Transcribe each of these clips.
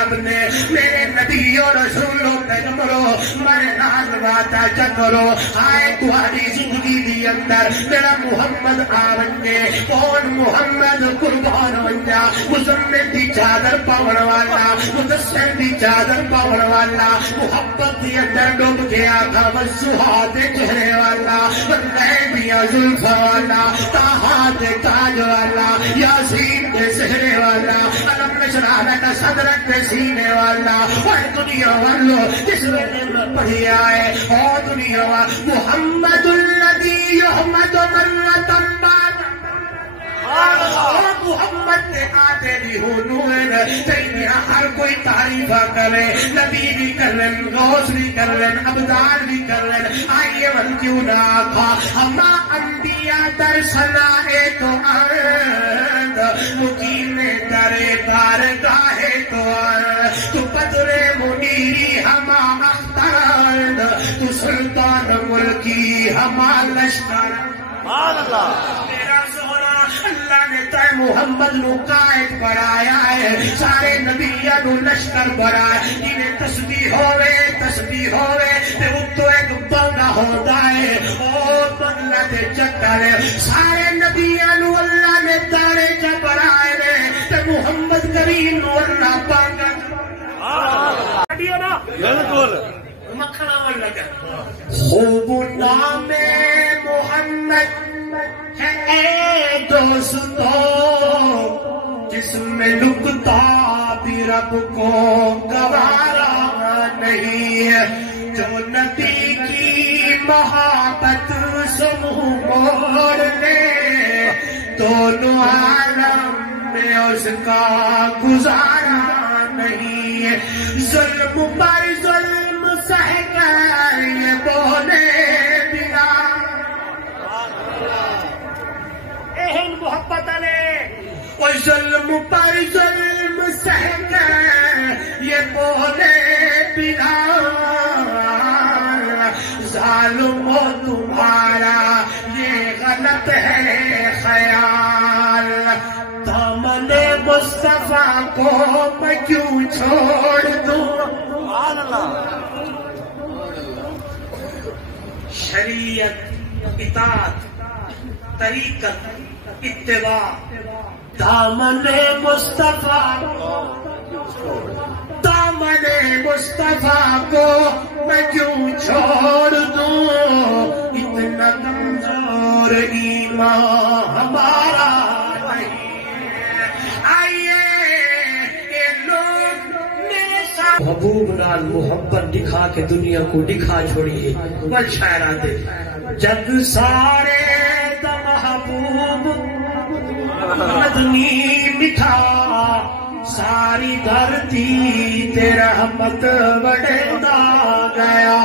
رب نے میرے نبی و رسولوں پیغمبروں میرے نال وعدہ چکرو آئے تہاڈی زندگی دی اندر میرا محمد آونگے کون محمد قربان ونجا مزمل دی چادر پاون والا مدثر دی چادر پاون والا محبت دی اندر ڈوب گیا تھا والضحیٰ دے چہرے والا واللیل دیا زلفاں والا طٰہٰ دے تاج والا یاسین دے سہرے والا علم نشرح لک صدرک دے سینے والا اور دنیا والو جس میں پڑھی آئے اور دنیا والا محمد الذی یحمد مرۃ بعد محمد نے آتے بھی ہونوئن تیمیہ ہر کوئی تعریفہ کرے نبی بھی کرن غوث بھی کرن عبدال بھی کرن آئیے من کیوں نہ آقا ہما انبیاء در سنائے تو آرد مقیم در بارگاہ تو آرد تو بدر منیری ہما اخترد تو سلطان ملکی ہما لشکر میرا زہرا اللہ نے تے محمد نو قائد بنایا ہے سارے نبیاں نو لشکر بنایا انہیں تسبیح ہوئے تے اتو ایک بنگا ہوتا ہے او بنگلہ دے چکر سارے نبیاں نو اللہ نے تارے چا بنائے نے تے محمد کریم نو اللہ بنگا بالکل مکھنا ون لگا خوب نام محمد ہے اے دوستو جس میں نکتہ بھی رب کو گوارا نہیں ہے جو نبی کی محبت سے منہ موڑ لے دونوں عالم میں اس کا گزارا نہیں ہے ظلم پر ظلم سہ کر یہ بولے بلا اہم محبت علیہ اور ظلم پر ظلم سہ کر یہ بولے بلا ظالمو تمہارا یہ غلط ہے خیال دامن مصطفیٰ کو میں کیوں چھوڑ دوں شریعت اطاعت طریقت اتباع دامن مصطفیٰ کو میں کیوں چھوڑ دوں اتنا کمزور ایمان ہمارا محبوب نال محبت دکھا کے دنیا کو دکھا چھوڑیے بل شاعرہ دے جگ سارے دا محبوب مدنی مٹھا ساری دھرتی تے رحمت وڑدا گیا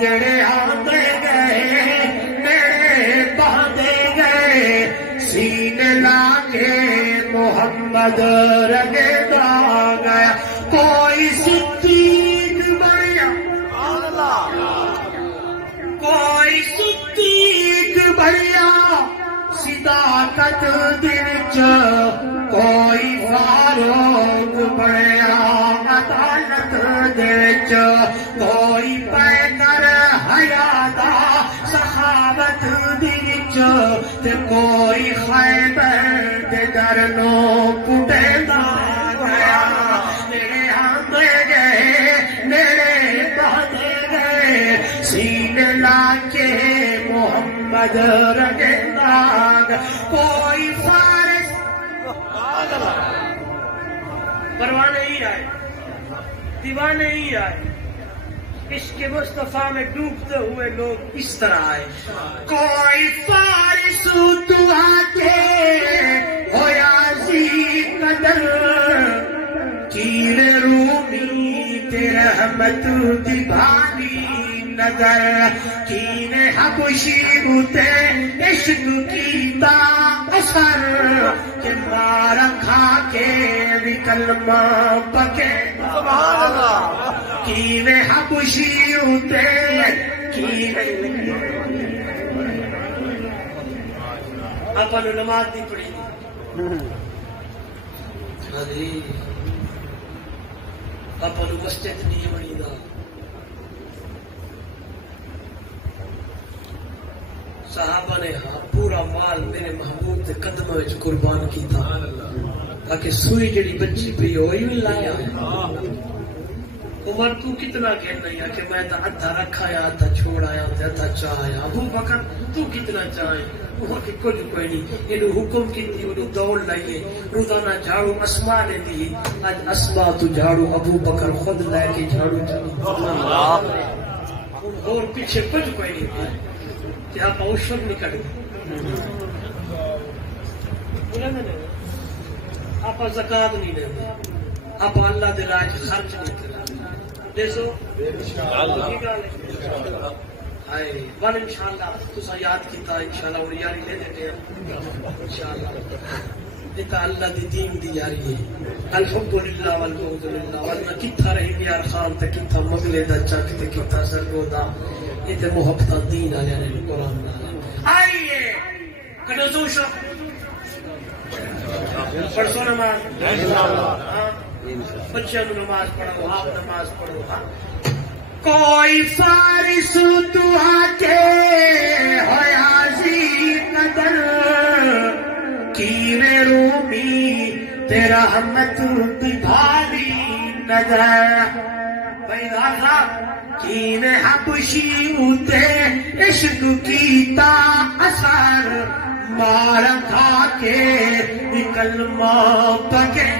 جڑے آندے گئے میرے بہدے گئے سینے لاگے محمد رگدا گیا کوئی صدیق بڑھیا کوئی صدیق بڑھیا صداقت وچ کوئی فاروق بڑھیا عدالت وچ کوئی پیکر حیا دا سخاوت وچ تے کوئی خیبر دے در نو پٹیندا گیا میرے بہدے گئے سینے لاکے محمد رگنداگ کوئی فارس پروانے ہی آئے دیوانے ہی آئے عشق مصطفیٰ میں ڈوبتے ہوئے لوگ اس طرح آئے کوئی فارس دعا کے ہویا سی قدر تیر رومی تے رحمت دی بھالی نظر کین حبشی ہوتے عشق کی دا اثر کہ مارا کھا کے بھی کلمہ پکے سبحان اللہ کین حبشی ہوتے اپن نماز نہیں پڑھی آپ نے مسجد نہیں بنی دا صحابہ نے پورا مال میرے محبوب کے قدموں میں قربان کیتا تاکہ سوئی جڑی بچی پی ہوئی بھی لایا عمر تو کتنا کہنا ہے کہ میں تا ادھا رکھا یا ادھا چھوڑ آیا ادھا چاہیا ابو بکر تو کتنا چاہے وہ کہ کچھ کوئی نہیں یہ حکم کی تھی وہ دوڑ لائیے روزانہ جھاڑو اسما نے دی آج اسما تو جھاڑو ابو بکر خود لے کے جھاڑو چلی اور پیچھے کچھ کوئی نہیں کہ آپ اوشر نکل آپ زکات نہیں دیں آپ اللہ دے راج خرچ نہیں کریں دیسو ون انشاءاللہ تسا یاد کیتا انشاءاللہ اور یاری لے دیتے ہیں انشاءاللہ یہ اللہ دی دین دی یاری ہے الحمدللہ والبغض للہ ورنہ کتھا رہی یار خان تے کتھا مغلے دا چک تے کتھا سرگو دا یہ تے محبت دین آ جانے قرآن نہ آئیے کڈو دوشا پڑھو نماز بچوں کو نماز پڑھو آپ نماز پڑھو کوئی فارس تو آکے حیاضی قدر کینے رومی تیرا رحمت بھالی نظر بھائی صاحب کینے حبشی اتے عشق کیتا اثر مار کھا کے کلمہ پکے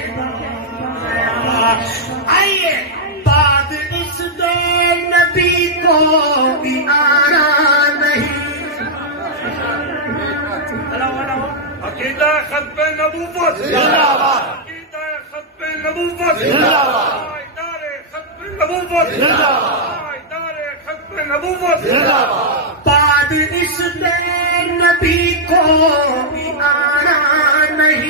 آئیے بعد اس دے نبی کو بھی آرا نہیں عقیدہ ختم نبوت عقیدہ ختم نبوت ادارے ختم نبوت ادارے ختم نبوت بعد اس دے نبی کو بھی آرا نہیں